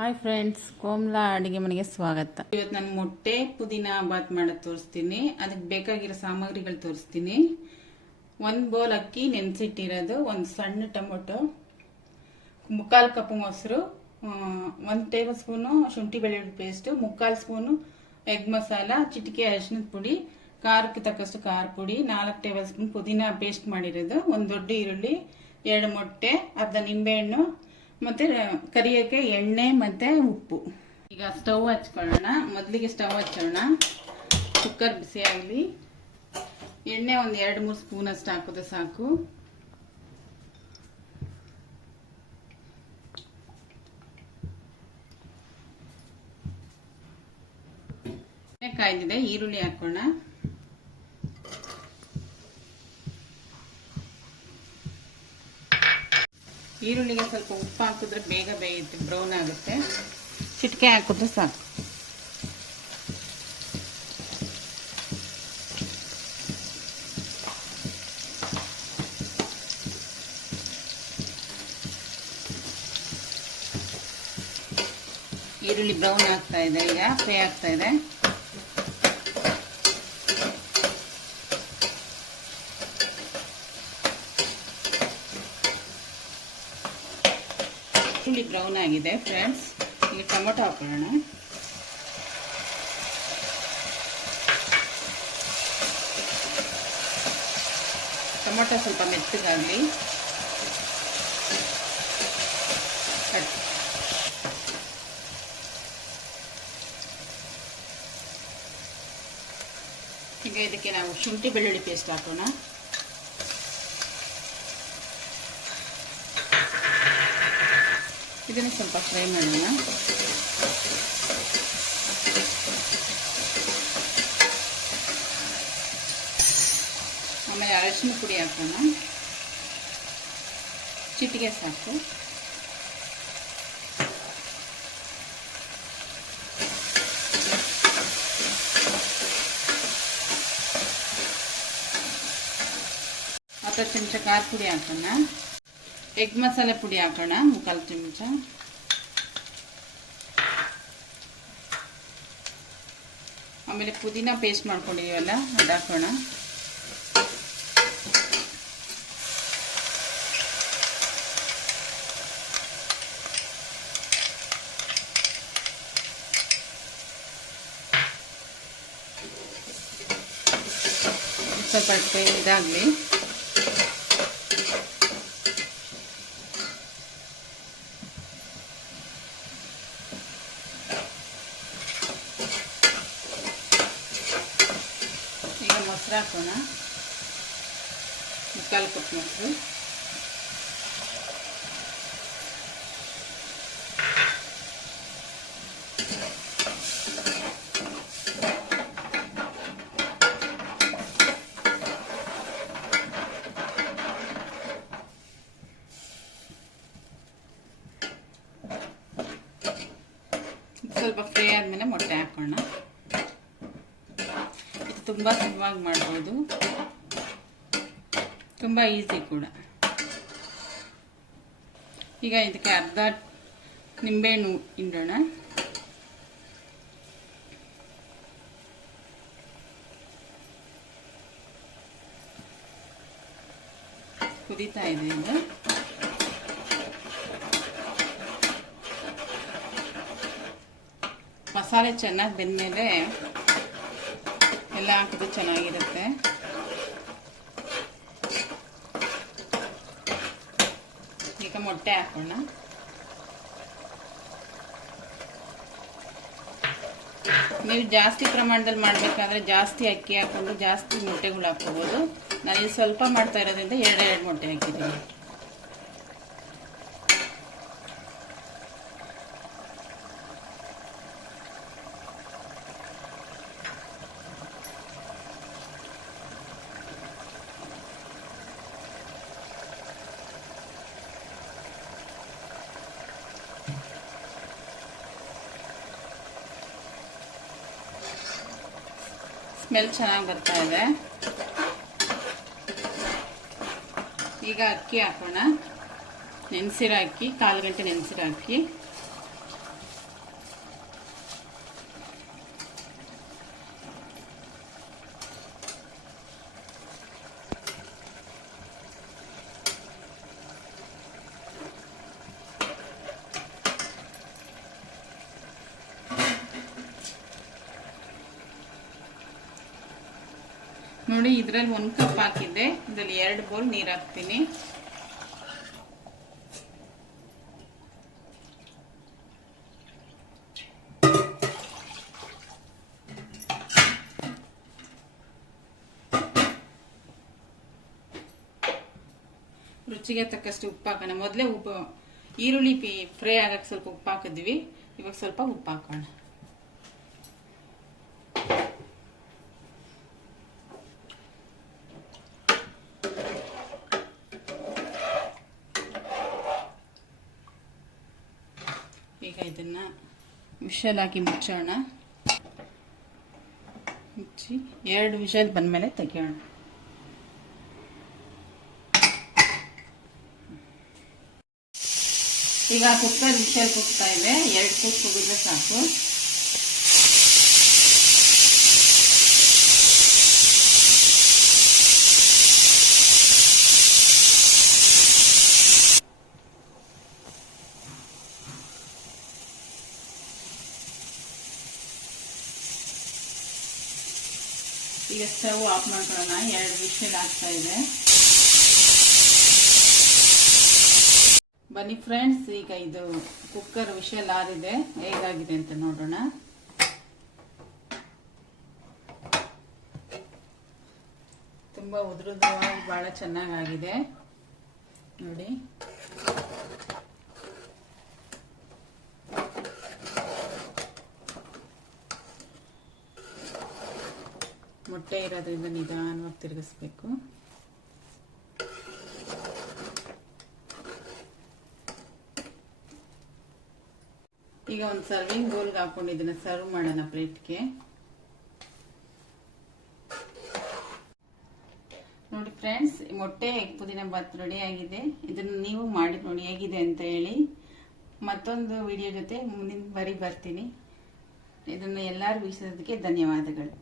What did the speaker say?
Hi friends, Komla ಅಡುಗೆ ಮನೆಗೆ ಸ್ವಾಗತ. ಇವತ್ತು ನಾನು ಮೊಟ್ಟೆ ಪುದೀನಾ ಬಾತ್ ಮಾಡೋದು ತೋರಿಸ್ತೀನಿ. ಅದಕ್ಕೆ ಬೇಕಾಗಿರೋ ಸಾಮಗ್ರಿಗಳು ತೋರಿಸ್ತೀನಿ. 1 ಬೌಲ್ ಅಕ್ಕಿ ನೆನೆಸಿಟ್ಟಿರೋದು, 1 ಸಣ್ಣ ಟೊಮೊಟೊ, 3/4 ಕಪ್ ಮೊಸರು, 1 ಟೇಬಲ್ ಸ್ಪೂನು ಶುಂಠಿ ಬೆಳ್ಳುಳ್ಳಿ ಪೇಸ್ಟ್, 3/4 ಸ್ಪೂನು ಎಗ್ ಮಸಾಲ, ಚಿಟಿಕೆ ಅರಿಶಿನದ ಪುಡಿ, ಖಾರಕ್ಕೆ ತಕ್ಕಷ್ಟು ಖಾರ ಪುಡಿ, 4 ಟೇಬಲ್ ಸ್ಪೂನ್ ಪುದೀನಾ ಪೇಸ್ಟ್ ಮಾಡಿರೋದು, 1 ದೊಡ್ಡ ಈರುಳ್ಳಿ, 2 ಮೊಟ್ಟೆ, ಅರ್ಧ ನಿಂಬೆಹಣ್ಣು, ಮತ್ತೆ ಕರಿಯೋಕ್ಕೆ ಎಣ್ಣೆ ಮತ್ತೆ ಉಪ್ಪು. ಈಗ ಸ್ಟವ್ ಹಚ್ಕೊಳ್ಳೋಣ. ಮೊದಲಿಗೆ ಸ್ಟವ್ ಹಚ್ಚೋಣ. ಕುಕ್ಕರ್ ಬಿಸಿ ಆಗಲಿ. ಎಣ್ಣೆ ಒಂದು 2-3 ಸ್ಪೂನ್ ಅಷ್ಟು ಹಾಕೋದು ಸಾಕು. ಎಣ್ಣೆ ಕಾಯ್ದಿದೆ, ಈರುಳ್ಳಿ ಹಾಕೋಣ. ಈರುಳ್ಳಿಗೆ ಸ್ವಲ್ಪ ಉಪ್ಪು ಹಾಕಿದ್ರೆ ಬೇಗ ಬೇಯುತ್ತೆ, ಬ್ರೌನ್ ಆಗುತ್ತೆ. ಚಿಟಿಕೆ ಹಾಕಿದ್ರೆ ಸಾಕು. ಈರುಳ್ಳಿ ಬ್ರೌನ್ ಆಗ್ತಾ ಇದೆ, ಈಗ ಫ್ರೈ ಆಗ್ತಾ ಇದೆ. ಈರುಳ್ಳಿ ಬ್ರೌನ್ ಆಗಿದೆ ಫ್ರೆಂಡ್ಸ್. ಈಗ ಟೊಮೊಟೊ ಹಾಕೊಳ್ಳೋಣ. ಟೊಮೊಟೊ ಸ್ವಲ್ಪ ಮೆತ್ತಗಾಗಲಿ. ಈಗ ಇದಕ್ಕೆ ನಾವು ಶುಂಠಿ ಬೆಳ್ಳುಳ್ಳಿ ಪೇಸ್ಟ್ ಹಾಕೋಣ. ಇದನ್ನು ಸ್ವಲ್ಪ ಫ್ರೈ ಮಾಡೋಣ. ಆಮೇಲೆ ಅರಿಶಿನ ಪುಡಿ ಹಾಕೋಣ. ಚಿಟಿಕೆ ಸಾಕು. ಅರ್ಧ ಚಮಚ ಖಾರ ಪುಡಿ ಹಾಕೋಣ. ಎಗ್ ಮಸಾಲೆ ಪುಡಿ ಹಾಕೋಣ, 3/4 ಚಮಚ. ಆಮೇಲೆ ಪುದೀನ ಪೇಸ್ಟ್ ಮಾಡ್ಕೊಂಡಿದ್ದೀವಲ್ಲ, ಅದು ಹಾಕೋಣ. ಸ್ವಲ್ಪ ಇದಾಗಲಿ. ಮೊಸರು ಹಾಕೋಣ. 3/4 ಕಪ್ ಮೊಸರು. ಸ್ವಲ್ಪ ಫ್ರೈ ಆದಮೇಲೆ ಮೊಟ್ಟೆ ಹಾಕೋಣ. ತುಂಬ ಸುಲಭವಾಗಿ ಮಾಡ್ಬೋದು, ತುಂಬ ಈಸಿ ಕೂಡ. ಈಗ ಇದಕ್ಕೆ ಅರ್ಧ ನಿಂಬೆಹಣ್ಣು ಹಿಂಡೋಣ. ಕುದೀತಾ ಇದೆ ಈಗ. ಮಸಾಲೆ ಚೆನ್ನಾಗಿ ಬೆಂದ್ಮೇಲೆ ಎಲ್ಲ ಹಾಕಿದ್ರೆ ಚೆನ್ನಾಗಿರುತ್ತೆ. ಈಗ ಮೊಟ್ಟೆ ಹಾಕೋಣ. ನೀವು ಜಾಸ್ತಿ ಪ್ರಮಾಣದಲ್ಲಿ ಮಾಡಬೇಕಾದ್ರೆ ಜಾಸ್ತಿ ಅಕ್ಕಿ ಹಾಕೊಂಡು ಜಾಸ್ತಿ ಮೊಟ್ಟೆಗಳು ಹಾಕೋಬೋದು. ನಾನು ಸ್ವಲ್ಪ ಮಾಡ್ತಾ ಇರೋದ್ರಿಂದ 2 ಮೊಟ್ಟೆ ಹಾಕಿದ್ದೀನಿ. ಸ್ಮೆಲ್ ಚೆನ್ನಾಗಿ ಬರ್ತಾ ಇದೆ. ಈಗ ಅಕ್ಕಿ ಹಾಕೋಣ. ನೆನೆಸಿರೋ ಅಕ್ಕಿ, 1/4 ಗಂಟೆ ನೆನೆಸಿರೋ ಅಕ್ಕಿ. ನೋಡಿ, ಇದ್ರಲ್ಲಿ 1 ಕಪ್ ಹಾಕಿದ್ದೆ, ಇದ್ರಲ್ಲಿ 2 ಬೌಲ್ ನೀರು ಹಾಕ್ತೀನಿ. ರುಚಿಗೆ ತಕ್ಕಷ್ಟು ಉಪ್ಪು ಹಾಕೋಣ. ಮೊದಲೇ ಈರುಳ್ಳಿ ಫ್ರೈ ಆಗಕ್ಕೆ ಸ್ವಲ್ಪ ಉಪ್ಪು ಹಾಕಿದ್ವಿ, ಇವಾಗ ಸ್ವಲ್ಪ ಉಪ್ಪು ಹಾಕೋಣ. ಈಗ ಇದನ್ನ ವಿಷಲ್ ಹಾಕಿ ಮುಚ್ಚೋಣ. ಮುಚ್ಚಿ 2 ವಿಷಲ್ ಬಂದ್ಮೇಲೆ ತೆಗಿಯೋಣ. ಈಗ ಕುಕ್ಕರ್ ವಿಷಲ್ ಕುಗ್ತಾ ಇದೆ, 2 ಕೂಗು ಕುಗಿದ್ರೆ ಸಾಕು. ಈಗ ಸ್ಟವ್ ಆಫ್ ಮಾಡ್ಕೊಳ್ಳೋಣ. 2 ವಿಷಲ್ ಆಗ್ತಾ ಇದೆ. ಬನ್ನಿ ಫ್ರೆಂಡ್ಸ್, ಈಗ ಇದು ಕುಕ್ಕರ್ ವಿಷಲ್ ಆರಿದೆ, ಹೇಗಾಗಿದೆ ಅಂತ ನೋಡೋಣ. ತುಂಬಾ ಉದುರುದ್ರವಾಗಿ ಬಹಳ ಚೆನ್ನಾಗಾಗಿದೆ ನೋಡಿ. ಮೊಟ್ಟೆ ಇರೋದ್ರಿಂದ ನಿಧಾನವಾಗಿ ತಿರುಗಿಸ್ಬೇಕು. ಈಗ ಒಂದು ಸರ್ವಿಂಗ್ ಬೌಲ್ಗೆ ಹಾಕೊಂಡು ಇದನ್ನ ಸರ್ವ್ ಮಾಡೋಣ ಪ್ಲೇಟ್ಗೆ. ನೋಡಿ ಫ್ರೆಂಡ್ಸ್, ಮೊಟ್ಟೆ ಎಗ್ ಪುದೀನ ಬಾತ್ ರೆಡಿ ಆಗಿದೆ. ಇದನ್ನು ನೀವು ಮಾಡಿ ನೋಡಿ ಹೇಗಿದೆ ಅಂತ ಹೇಳಿ. ಮತ್ತೊಂದು ವಿಡಿಯೋ ಜೊತೆ ಮುಂದಿನ ಬಾರಿ ಬರ್ತೀನಿ. ಇದನ್ನು ಎಲ್ಲರೂ ವೀಕ್ಷಿಸೋದಕ್ಕೆ ಧನ್ಯವಾದಗಳು.